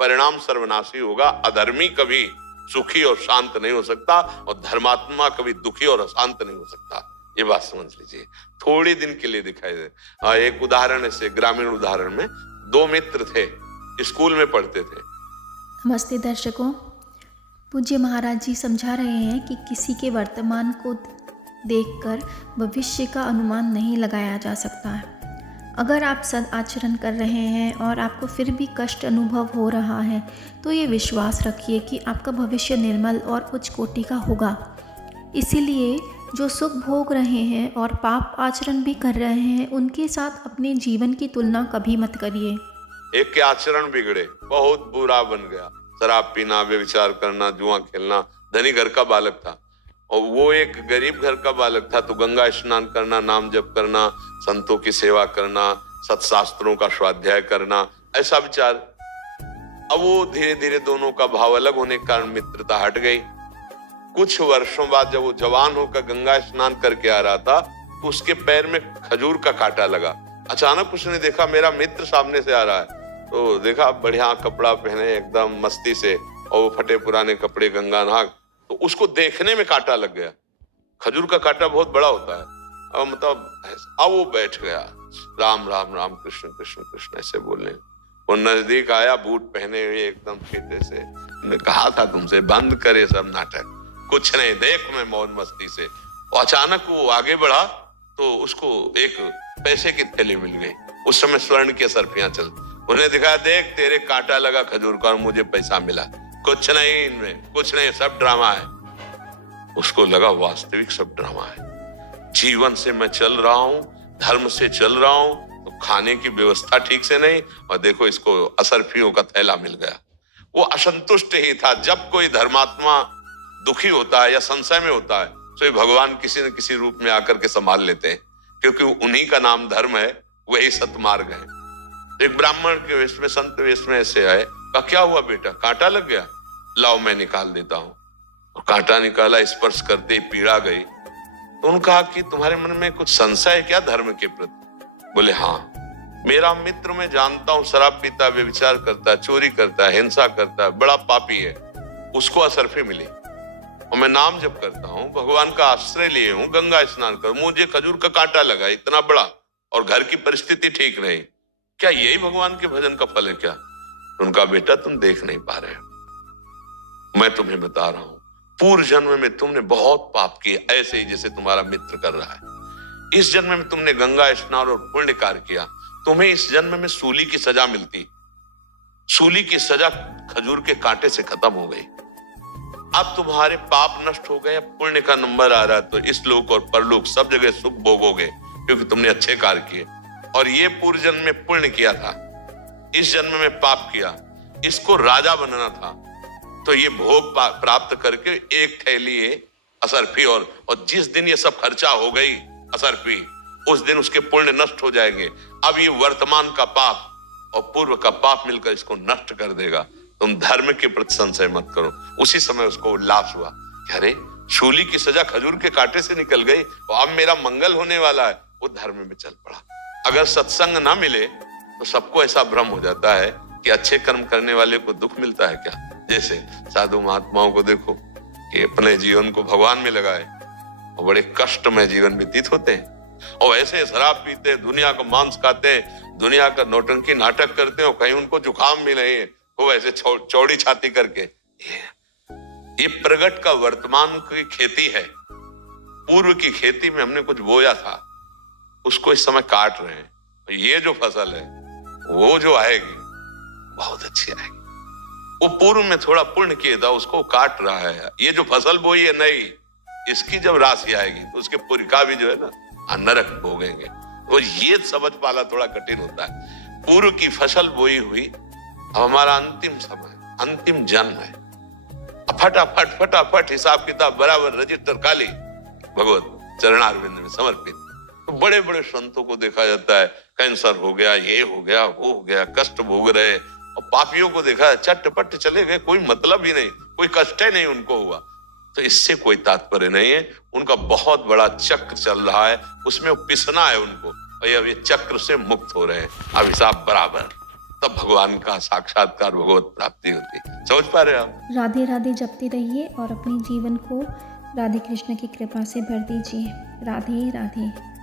परिणाम सर्वनाशी होगा। अधर्मी कभी सुखी और शांत नहीं हो सकता और धर्मात्मा कभी दुखी और अशांत नहीं हो सकता। ये बात समझ लीजिए, थोड़ी दिन के लिए दिखाई दे। एक उदाहरण ऐसे ग्रामीण उदाहरण में, दो मित्र थे, स्कूल में पढ़ते थे। नमस्ते दर्शकों, पूज्य महाराज जी समझा रहे हैं कि किसी के वर्तमान को देखकर भविष्य का अनुमान नहीं लगाया जा सकता है। अगर आप सद आचरण कर रहे हैं और आपको फिर भी कष्ट अनुभव हो रहा है तो ये विश्वास रखिए कि आपका भविष्य निर्मल और उच्च कोटि का होगा। इसीलिए जो सुख भोग रहे हैं और पाप आचरण भी कर रहे हैं उनके साथ अपने जीवन की तुलना कभी मत करिए। एक के आचरण बिगड़े, बहुत बुरा बन गया, शराब पीना, व्यभिचार करना, जुआ खेलना। धनी घर का बालक था और वो एक गरीब घर का बालक था, तो गंगा स्नान करना, नाम जप करना, संतों की सेवा करना, सत्शास्त्रों का स्वाध्याय करना, ऐसा विचार। अब वो धीरे धीरे दोनों का भाव अलग होने के कारण मित्रता हट गई। कुछ वर्षों बाद जब वो जवान होकर गंगा स्नान करके आ रहा था तो उसके पैर में खजूर का कांटा लगा। अचानक उसने देखा मेरा मित्र सामने से आ रहा है, तो देखा बढ़िया कपड़ा पहने एकदम मस्ती से, और वो फटे पुराने कपड़े, गंगा नहा, तो उसको देखने में कांटा लग गया। खजूर का कांटा बहुत बड़ा होता है। अब मतलब अब वो बैठ गया, राम राम राम कृष्ण कृष्ण कृष्ण ऐसे बोलने। वो नजदीक आया, बूट पहने हुए एकदम फीते से। मैं कहा था तुमसे बंद करे सब नाटक, कुछ नहीं, देख मैं मौज मस्ती से। और अचानक वो आगे बढ़ा तो उसको एक पैसे की थैली मिल गई। उस समय स्वर्ण की असरफियां चल, उन्हें दिखाया, देख तेरे कांटा लगा खजूर का और मुझे पैसा मिला। कुछ नहीं इनमें, कुछ नहीं, सब ड्रामा है। उसको लगा वास्तविक सब ड्रामा है। जीवन से मैं चल रहा हूं, धर्म से चल रहा हूं, तो खाने की व्यवस्था ठीक से नहीं, और देखो इसको असरफियों का थैला मिल गया। वो असंतुष्ट ही था। जब कोई धर्मात्मा दुखी होता है या संशय में होता है तो ये भगवान किसी न किसी रूप में आकर के संभाल लेते हैं, क्योंकि उन्हीं का नाम धर्म है, वही सतमार्ग है। एक ब्राह्मण के वेश में, संत वेश में ऐसे आए, कहा क्या हुआ बेटा, कांटा लग गया? लाओ मैं निकाल देता हूं। और कांटा निकाला, स्पर्श करते ही पीड़ा गई। तो उन्होंने कहा कि तुम्हारे मन में कुछ संशय है क्या धर्म के प्रति? बोले हाँ, मेरा मित्र मैं जानता हूं शराब पीता, व्यभिचार करता, चोरी करता, हिंसा करता, बड़ा पापी है, उसको असरफी मिली। और मैं नाम जप करता हूँ, भगवान का आश्रय लिए हूँ, गंगा स्नान कर, मुझे खजूर का कांटा लगा इतना बड़ा, और घर की परिस्थिति ठीक नहीं, क्या यही भगवान के भजन का फल है क्या? उनका बेटा तुम देख नहीं पा रहे हो, मैं तुम्हें बता रहा हूं, पूर्व जन्म में तुमने बहुत पाप किए, ऐसे ही जैसे तुम्हारा मित्र कर रहा है। इस जन्म में तुमने गंगा स्नान और पुण्य कार्य किया, तुम्हें इस जन्म में सूली की सजा मिलती। सूली की सजा खजूर के कांटे से खत्म हो गई। अब तुम्हारे पाप नष्ट हो गए, पुण्य का नंबर आ रहा है, तो इस लोक और परलोक सब जगह सुख भोगोगे, क्योंकि तुमने अच्छे कार्य किए। और ये पूर्व जन्म में पुण्य किया था, इस जन्म में पाप किया, इसको राजा बनना था, तो ये भोग प्राप्त करके एक थैली असरफी, और जिस दिन ये सब खर्चा हो गई असरफी, उस दिन उसके पुण्य नष्ट हो जाएंगे। अब ये वर्तमान का पाप और पूर्व का पाप मिलकर इसको नष्ट कर देगा। तुम धर्म के प्रति संशय मत करो। उसी समय उसको उल्लास हुआ, अरे शूली की सजा खजूर के कांटे से निकल गई, और अब मेरा मंगल होने वाला है। वो धर्म में चल पड़ा। अगर सत्संग ना मिले तो सबको ऐसा भ्रम हो जाता है कि अच्छे कर्म करने वाले को दुख मिलता है क्या। जैसे साधु महात्माओं को देखो कि अपने जीवन को भगवान में लगाए और बड़े कष्ट में जीवन व्यतीत होते हैं, और ऐसे शराब पीते, दुनिया का मांस खाते, दुनिया का नौटंकी नाटक करते हो, कहीं उनको जुकाम भी नहीं है, वो ऐसे चौड़ी छाती करके। ये प्रगट का वर्तमान की खेती है। पूर्व की खेती में हमने कुछ बोया था, उसको इस समय काट रहे हैं। ये जो फसल है वो जो आएगी बहुत अच्छी आएगी। वो पूर्व में थोड़ा पुण्य किया था, उसको काट रहा है। ये जो फसल बोई है नई, इसकी जब राशि आएगी तो उसके पुरखा भी जो है ना नरक भोगेंगे। और ये समझ पाना थोड़ा कठिन होता है। पूर्व की फसल बोई हुई, अब हमारा अंतिम समय, अंतिम जन्म है। फटाफट फटाफट हिसाब किताब बराबर, रजिस्टर खाली, भगवत चरणारविंद में समर्पित। तो बड़े बड़े संतों को देखा जाता है, कैंसर हो गया, ये हो गया, वो हो गया, कष्ट भोग रहे। और पापियों को देखा है, चट्टपट चले गए, कोई मतलब ही नहीं, कोई कष्ट ही नहीं उनको हुआ। तो इससे कोई तात्पर्य नहीं है। उनका बहुत बड़ा चक्र चल रहा है, उसमें पिसना है उनको, और अब ये चक्र से मुक्त हो रहे हैं। अब हिसाब बराबर। तब भगवान का साक्षात्कार, भगवत प्राप्ति होती है। समझ पा रहे हैं आप? राधे राधे जपते रहिए और अपने जीवन को राधे कृष्ण की कृपा से भर दीजिए। राधे राधे।